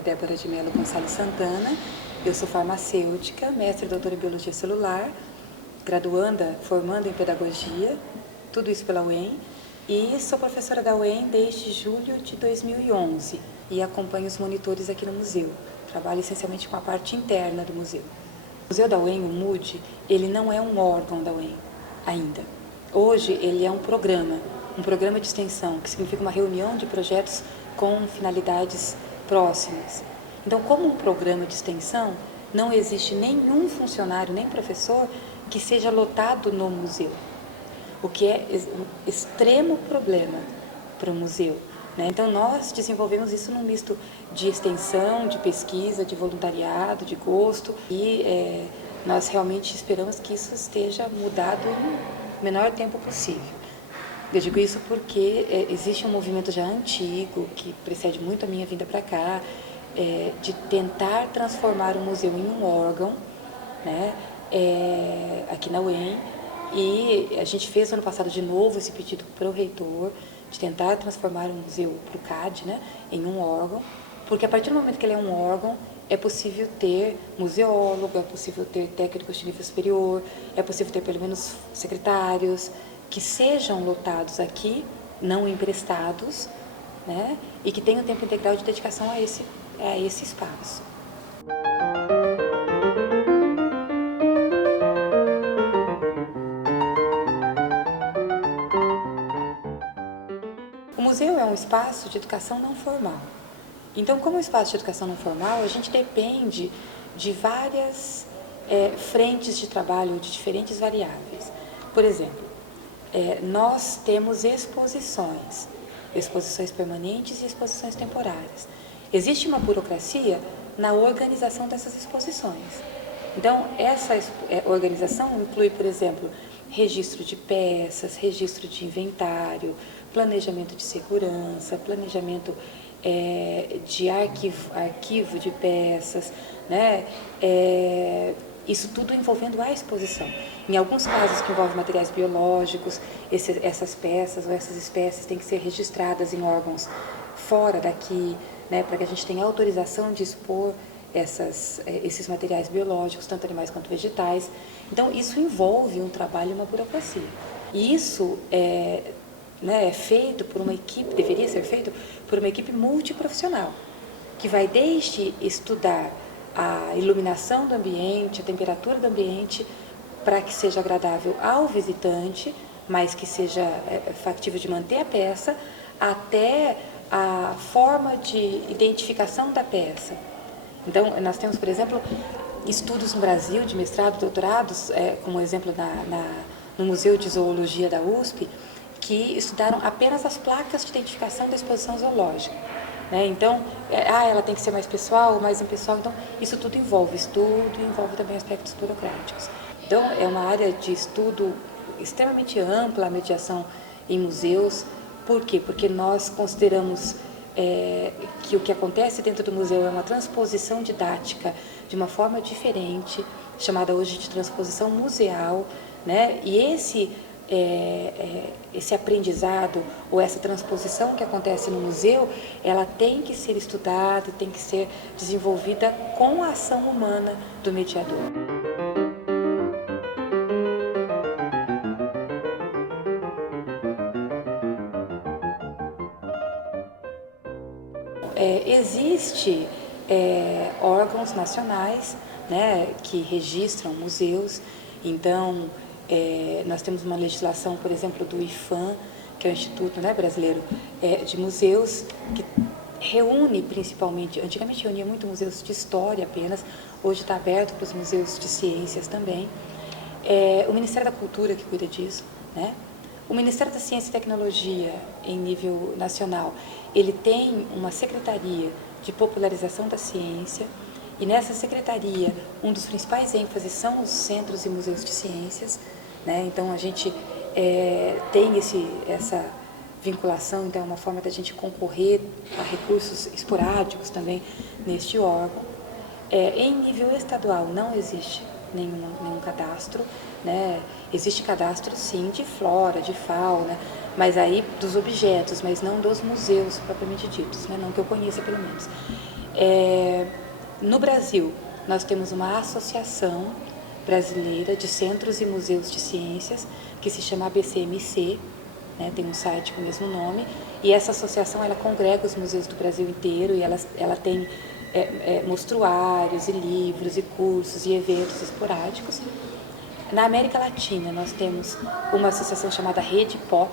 é Débora de Mello Gonçalves Santana, eu sou farmacêutica, mestre e doutora em Biologia Celular, graduanda, formanda em Pedagogia, tudo isso pela UEM, e sou professora da UEM desde julho de 2011 e acompanho os monitores aqui no museu. Trabalho essencialmente com a parte interna do museu. O Museu da UEM, o MUD, ele não é um órgão da UEM ainda. Hoje ele é um programa de extensão, que significa uma reunião de projetos com finalidades próximas. Então, como um programa de extensão, não existe nenhum funcionário, nem professor, que seja lotado no museu, o que é um extremo problema para o museu, né? Então, nós desenvolvemos isso num misto de extensão, de pesquisa, de voluntariado, de gosto, e nós realmente esperamos que isso esteja mudado no menor tempo possível. Eu digo isso porque existe um movimento já antigo, que precede muito a minha vinda para cá, de tentar transformar o museu em um órgão, né, aqui na UEM, e a gente fez ano passado de novo esse pedido para o reitor, de tentar transformar o museu, para o CAD, né, em um órgão, porque a partir do momento que ele é um órgão, é possível ter museólogo, é possível ter técnicos de nível superior, é possível ter pelo menos secretários, que sejam lotados aqui, não emprestados, né, e que tenham tempo integral de dedicação a esse espaço. O museu é um espaço de educação não formal. Então, como um espaço de educação não formal, a gente depende de várias frentes de trabalho, de diferentes variáveis. Por exemplo, nós temos exposições permanentes e exposições temporárias. Existe uma burocracia na organização dessas exposições. Então, essa organização inclui, por exemplo, registro de peças, registro de inventário, planejamento de segurança, planejamento de arquivo de peças, né? Isso tudo envolvendo a exposição. Em alguns casos que envolvem materiais biológicos, essas peças ou essas espécies têm que ser registradas em órgãos fora daqui, né, para que a gente tenha autorização de expor esses materiais biológicos, tanto animais quanto vegetais. Então, isso envolve um trabalho e uma burocracia. E isso é feito por uma equipe, deveria ser feito por uma equipe multiprofissional, que vai desde estudar a iluminação do ambiente, a temperatura do ambiente, para que seja agradável ao visitante, mas que seja factível de manter a peça, até a forma de identificação da peça. Então, nós temos, por exemplo, estudos no Brasil de mestrado, doutorados, como exemplo no Museu de Zoologia da USP, que estudaram apenas as placas de identificação da exposição zoológica. Né? Então, ela tem que ser mais pessoal, mais impessoal. Então, isso tudo envolve estudo e envolve também aspectos burocráticos. Então, é uma área de estudo extremamente ampla, a mediação em museus. Por quê? Porque nós consideramos que o que acontece dentro do museu é uma transposição didática de uma forma diferente, chamada hoje de transposição museal, né? E esse aprendizado ou essa transposição que acontece no museu, ela tem que ser estudada, tem que ser desenvolvida com a ação humana do mediador. Existe órgãos nacionais, né, que registram museus. Então, nós temos uma legislação, por exemplo, do IPHAM, que é o Instituto, né, Brasileiro de Museus, que reúne principalmente, antigamente reunia muito museus de história apenas, hoje está aberto para os museus de ciências também. O Ministério da Cultura que cuida disso, né? O Ministério da Ciência e Tecnologia, em nível nacional, ele tem uma secretaria de popularização da ciência, e nessa secretaria, um dos principais ênfases são os centros e museus de ciências, né? Então, a gente tem essa vinculação, então é uma forma da gente concorrer a recursos esporádicos também neste órgão. Em nível estadual, não existe nenhum cadastro, né? Existe cadastro, sim, de flora, de fauna, mas aí dos objetos, mas não dos museus propriamente ditos, né? Não que eu conheça, pelo menos. No Brasil, nós temos uma associação brasileira de centros e museus de ciências, que se chama ABCMC, né, tem um site com o mesmo nome, e essa associação ela congrega os museus do Brasil inteiro e ela tem mostruários e livros e cursos e eventos esporádicos. Na América Latina, nós temos uma associação chamada Rede POP,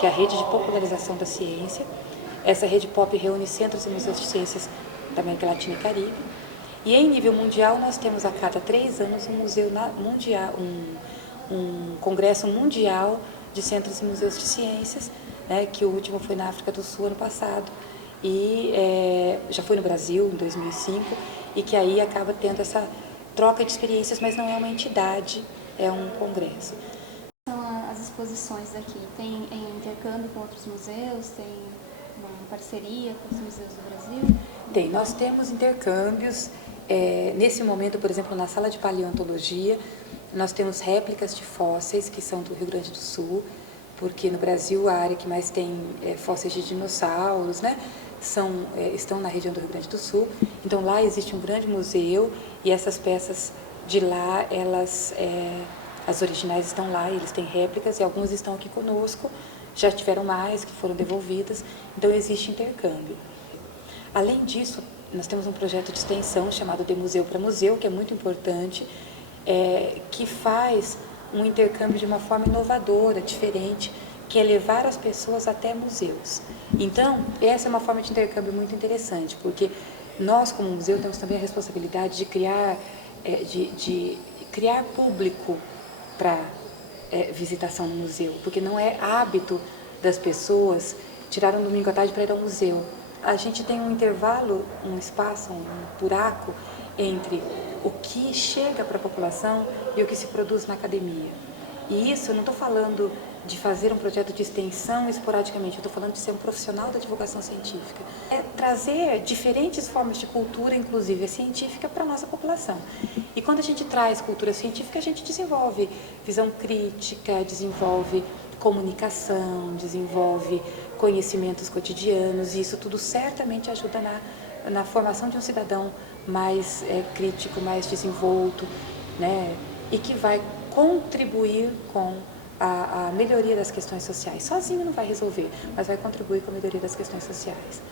que é a Rede de Popularização da Ciência. Essa Rede POP reúne centros e museus de ciências da América Latina e Caribe. E em nível mundial, nós temos a cada 3 anos um congresso mundial de centros e museus de ciências, né, que o último foi na África do Sul ano passado e já foi no Brasil em 2005, e que aí acaba tendo essa troca de experiências, mas não é uma entidade, é um congresso. São as exposições aqui? Tem intercâmbio com outros museus? Tem uma parceria com os museus do Brasil? Tem, nós temos intercâmbios. Nesse momento, por exemplo, na sala de paleontologia, nós temos réplicas de fósseis que são do Rio Grande do Sul, porque no Brasil a área que mais tem fósseis de dinossauros, né, estão na região do Rio Grande do Sul. Então lá existe um grande museu e essas peças de lá, as originais estão lá, eles têm réplicas e algumas estão aqui conosco, já tiveram mais que foram devolvidas, então existe intercâmbio. Além disso, nós temos um projeto de extensão chamado De Museu para Museu, que é muito importante, que faz um intercâmbio de uma forma inovadora, diferente, que é levar as pessoas até museus. Então, essa é uma forma de intercâmbio muito interessante, porque nós, como museu, temos também a responsabilidade de criar público para visitação no museu, porque não é hábito das pessoas tirar um domingo à tarde para ir ao museu. A gente tem um intervalo, um espaço, um buraco entre o que chega para a população e o que se produz na academia. E isso, eu não estou falando de fazer um projeto de extensão esporadicamente, eu estou falando de ser um profissional da divulgação científica. É trazer diferentes formas de cultura, inclusive a científica, para a nossa população. E quando a gente traz cultura científica, a gente desenvolve visão crítica, desenvolve comunicação, desenvolve conhecimentos cotidianos, e isso tudo certamente ajuda na formação de um cidadão mais crítico, mais desenvolto, né? E que vai contribuir com a melhoria das questões sociais. Sozinho não vai resolver, mas vai contribuir com a melhoria das questões sociais.